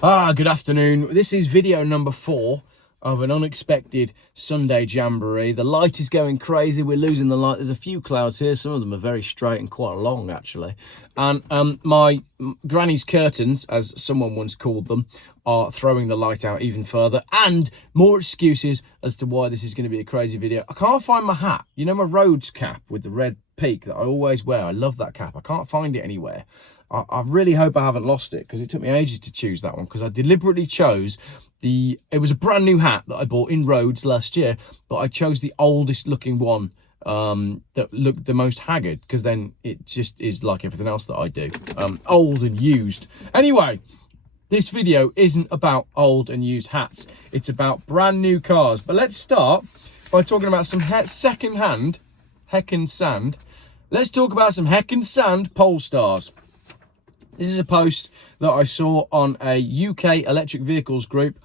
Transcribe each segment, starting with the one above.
Good afternoon. This is video number 4 of an unexpected Sunday jamboree. The light is going crazy. We're losing the light. There's a few clouds here. Some of them are very straight and quite long, actually. And my granny's curtains, as someone once called them, are throwing the light out even further. And more excuses as to why this is going to be a crazy video. I can't find my hat. You know, my Rhodes cap with the red peak that I always wear. I love that cap. I can't find it anywhere. I really hope I haven't lost it, because it took me ages to choose that one, because I deliberately chose it was a brand new hat that I bought in Rhodes last year, but I chose the oldest looking one that looked the most haggard, because then it just is like everything else that I do, old and used. Anyway, this video isn't about old and used hats. It's about brand new cars. But let's start by talking about some second-hand heckin' sand. Let's talk about some heckin' sand Polestars. This is a post that I saw on a UK electric vehicles group.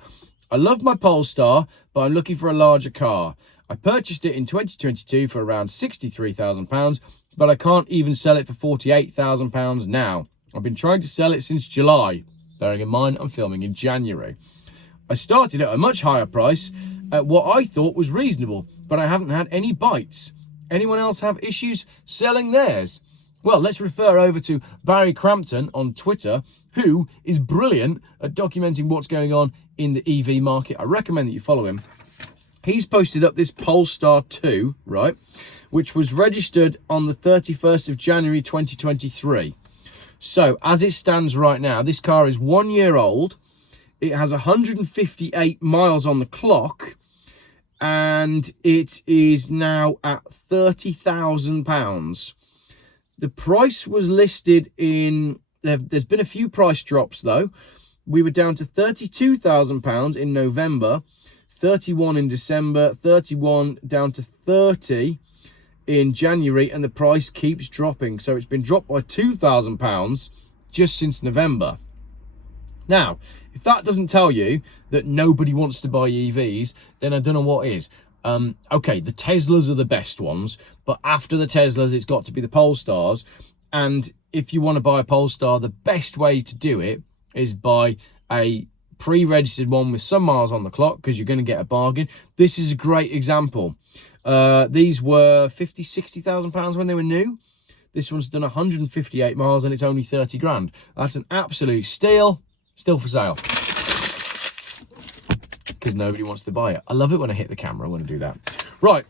I love my Polestar, but I'm looking for a larger car. I purchased it in 2022 for around £63,000, but I can't even sell it for £48,000 now. I've been trying to sell it since July, bearing in mind I'm filming in January. I started at a much higher price at what I thought was reasonable, but I haven't had any bites. Anyone else have issues selling theirs? Well, let's refer over to Barry Crampton on Twitter, who is brilliant at documenting what's going on in the EV market. I recommend that you follow him. He's posted up this Polestar 2, right, which was registered on the 31st of January 2023. So, as it stands right now, this car is 1 year old. It has 158 miles on the clock, and it is now at £30,000. The price was listed in, there's been a few price drops though. We were down to £32,000 in November, 31 in December, 31 down to 30 in January, and the price keeps dropping. So it's been dropped by £2,000 just since November. Now, if that doesn't tell you that nobody wants to buy EVs, then I don't know what is. Okay, the Teslas are the best ones, but after the Teslas, it's got to be the Polestars. And if you want to buy a Polestar, the best way to do it is buy a pre-registered one with some miles on the clock, because you're going to get a bargain. This is a great example. These were £50,000-60,000 when they were new. This one's done 158 miles and it's only 30 grand. That's an absolute steal. Still for sale, because nobody wants to buy it. I love it when I hit the camera. I want to do that. Right,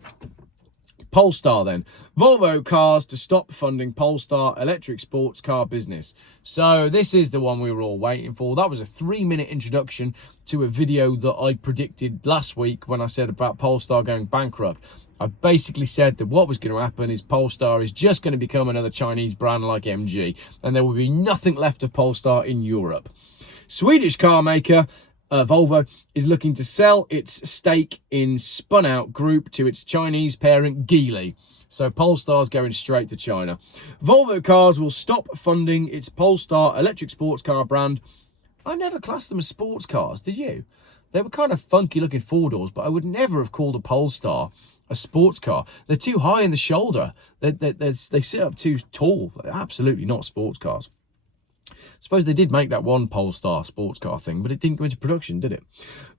Polestar then. Volvo cars to stop funding Polestar electric sports car business. So this is the one we were all waiting for. That was a 3-minute introduction to a video that I predicted last week when I said about Polestar going bankrupt. I basically said that what was going to happen is Polestar is just going to become another Chinese brand like MG, and there will be nothing left of Polestar in Europe. Swedish car maker Volvo is looking to sell its stake in spun-out group to its Chinese parent Geely. So Polestar's going straight to China. Volvo Cars will stop funding its Polestar electric sports car brand. I never classed them as sports cars, did you? They were kind of funky looking four-doors, but I would never have called a Polestar a sports car. They're too high in the shoulder. They sit up too tall. They're absolutely not sports cars. Suppose they did make that one Polestar sports car thing, but it didn't go into production, did it?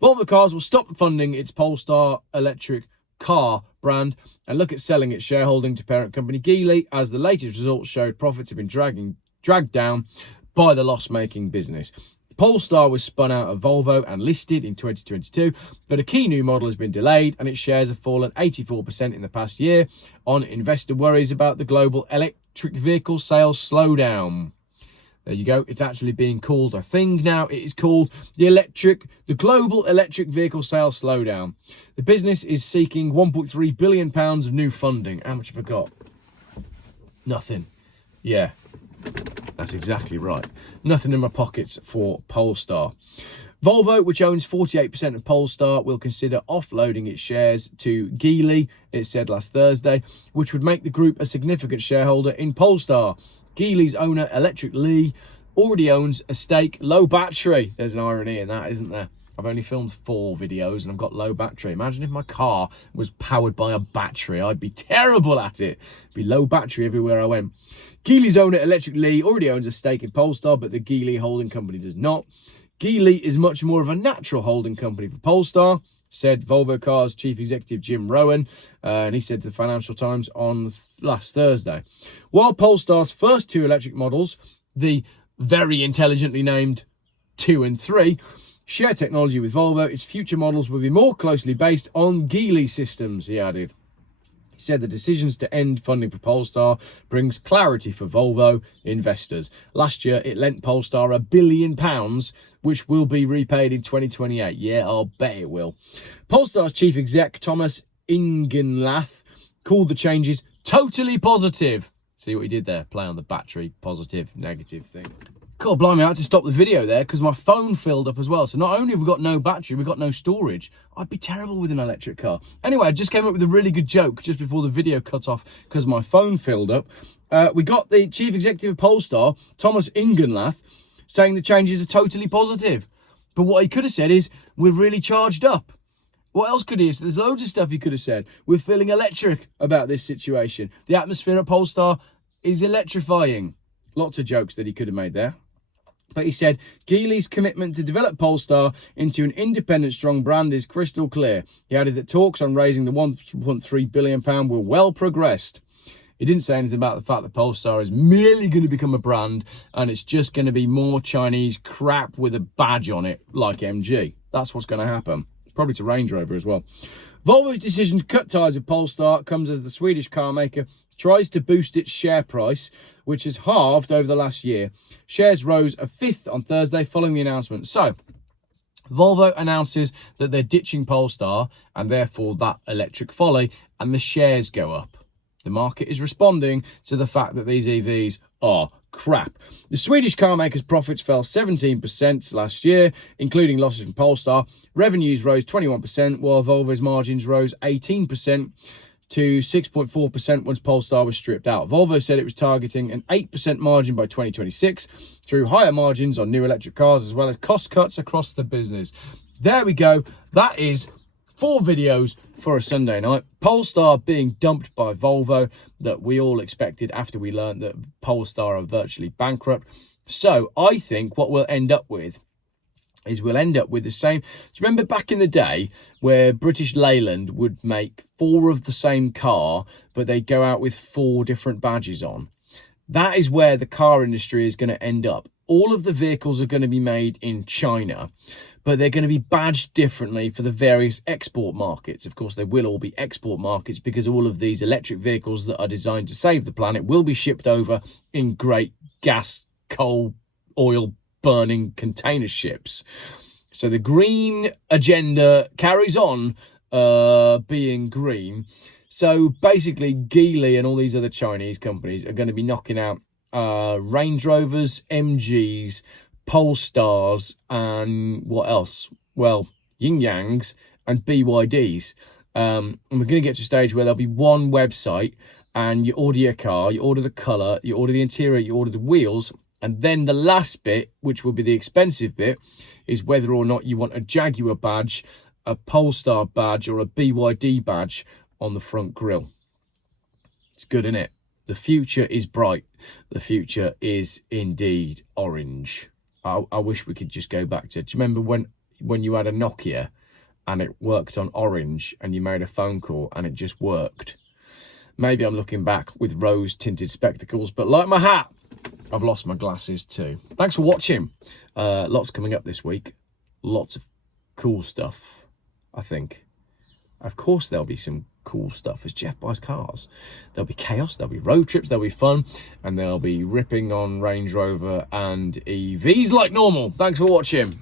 Volvo Cars will stop funding its Polestar electric car brand and look at selling its shareholding to parent company Geely, as the latest results showed profits have been dragged down by the loss-making business. Polestar was spun out of Volvo and listed in 2022, but a key new model has been delayed and its shares have fallen 84% in the past year on investor worries about the global electric vehicle sales slowdown. There you go. It's actually being called a thing now. It is called the global electric vehicle sales slowdown. The business is seeking £1.3 billion of new funding. How much have I got? Nothing. Yeah, that's exactly right. Nothing in my pockets for Polestar. Volvo, which owns 48% of Polestar, will consider offloading its shares to Geely, it said last Thursday, which would make the group a significant shareholder in Polestar. Geely's owner, Electric Lee, already owns a stake. Low battery. There's an irony in that, isn't there? I've only filmed 4 videos and I've got low battery. Imagine if my car was powered by a battery. I'd be terrible at it. It'd be low battery everywhere I went. Geely's owner, Electric Lee, already owns a stake in Polestar, but the Geely holding company does not. Geely is much more of a natural holding company for Polestar, said Volvo Cars chief executive Jim Rowan, and he said to the Financial Times on last Thursday. While Polestar's first two electric models, the very intelligently named 2 and 3, share technology with Volvo, its future models will be more closely based on Geely systems, he added. He said the decisions to end funding for Polestar brings clarity for Volvo investors. Last year, it lent Polestar £1 billion, which will be repaid in 2028. Yeah, I'll bet it will. Polestar's chief exec, Thomas Ingenlath, called the changes totally positive. See what he did there? Play on the battery, positive, negative thing. God blimey, I had to stop the video there because my phone filled up as well. So not only have we got no battery, we've got no storage. I'd be terrible with an electric car. Anyway, I just came up with a really good joke just before the video cut off because my phone filled up. We got the chief executive of Polestar, Thomas Ingenlath, saying the changes are totally positive. But what he could have said is, we're really charged up. What else could he have said? There's loads of stuff he could have said. We're feeling electric about this situation. The atmosphere at Polestar is electrifying. Lots of jokes that he could have made there. But he said, Geely's commitment to develop Polestar into an independent, strong brand is crystal clear. He added that talks on raising the £1.3 billion were well progressed. He didn't say anything about the fact that Polestar is merely going to become a brand and it's just going to be more Chinese crap with a badge on it, like MG. That's what's going to happen. Probably to Range Rover as well. Volvo's decision to cut ties with Polestar comes as the Swedish car maker tries to boost its share price, which has halved over the last year. Shares rose a fifth on Thursday following the announcement. So, Volvo announces that they're ditching Polestar and therefore that electric folly, and the shares go up. The market is responding to the fact that these EVs are crap. The Swedish car maker's profits fell 17% last year, including losses from Polestar. Revenues rose 21%, while Volvo's margins rose 18%. to 6.4% once Polestar was stripped out. Volvo said it was targeting an 8% margin by 2026 through higher margins on new electric cars as well as cost cuts across the business. There we go. That is 4 videos for a Sunday night. Polestar being dumped by Volvo that we all expected after we learned that Polestar are virtually bankrupt. So I think what we'll end up with is we'll end up with the same. Do you remember back in the day where British Leyland would make 4 of the same car, but they'd go out with 4 different badges on? That is where the car industry is going to end up. All of the vehicles are going to be made in China, but they're going to be badged differently for the various export markets. Of course, they will all be export markets because all of these electric vehicles that are designed to save the planet will be shipped over in great gas, coal, oil burning container ships. So the green agenda carries on being green. So basically Geely and all these other Chinese companies are going to be knocking out Range Rovers, MGs, Polestars, and what else? Well, Yin Yangs and BYDs. And we're going to get to a stage where there'll be one website and you order your car, you order the colour, you order the interior, you order the wheels. And then the last bit, which will be the expensive bit, is whether or not you want a Jaguar badge, a Polestar badge, or a BYD badge on the front grille. It's good, isn't it? The future is bright. The future is indeed orange. I wish we could just go back to... Do you remember when you had a Nokia and it worked on orange and you made a phone call and it just worked? Maybe I'm looking back with rose-tinted spectacles, but like my hat, I've lost my glasses too. Thanks for watching. Lots coming up this week. Lots of cool stuff, I think. Of course, there'll be some cool stuff as Jeff buys cars. There'll be chaos, there'll be road trips, there'll be fun, and there'll be ripping on Range Rover and EVs like normal. Thanks for watching.